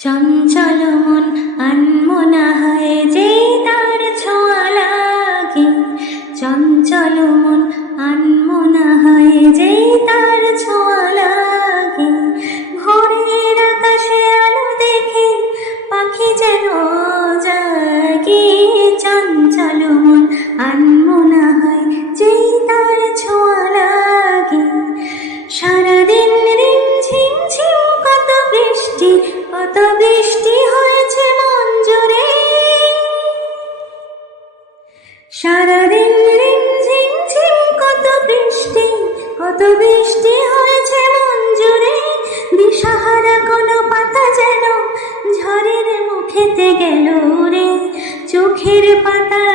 চঞ্চল মন আনমনা হয় যেই তার ছোঁয়া লাগে। চঞ্চল মন আনমনা হয় যেই তার ছোঁয়া লাগে। ভোরের আকাশে আলো দেখে পাখি যেন জাগে। চঞ্চল মন আনমনা হয় যেই তার ছোঁয়া লাগে। সারাদিন রিমঝিম ঝিম কত বৃষ্টি, কত বৃষ্টি হয়েছে মন জুড়ে। সারাদিন রিমঝিম ঝিম কত বৃষ্টি, কত বৃষ্টি হয়েছে মন জুড়ে। দিশাহারা কোনো পাতা যেন ঝড়ের মুখেতে গেল রে। চোখের পাতা